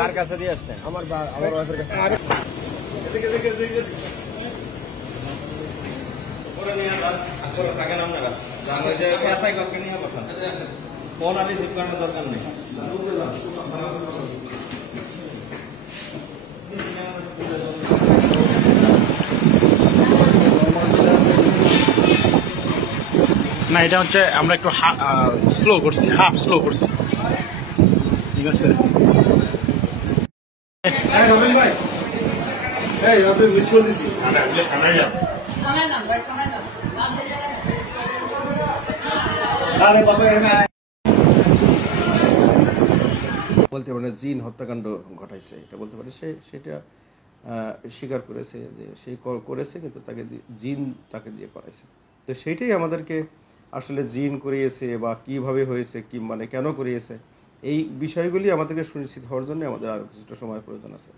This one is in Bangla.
কার কাছে দিয়ে আসছেন? আমার ওয়াইফের কাছে। ফোন আর রিসিভ করানোর দরকার নেই। না, এটা হচ্ছে আমরা একটু স্লো করছি, হাফ স্লো করছি। ঠিক আছে। বলতে পারে জিন হত্যাকাণ্ড ঘটাইছে, এটা বলতে পারে। সেটা স্বীকার করেছে যে সে করেছে, কিন্তু তাকে জিন তাকে দিয়ে করাইছে। তো সেইটাই আমাদেরকে আসলে জিন করিয়েছে বা কিভাবে হয়েছে, কি মানে কেন করিয়েছে, এই বিষয়গুলি আমাদেরকে সুনিশ্চিত হওয়ার জন্য আমাদের আরো কিছুটা সময় প্রয়োজন আছে।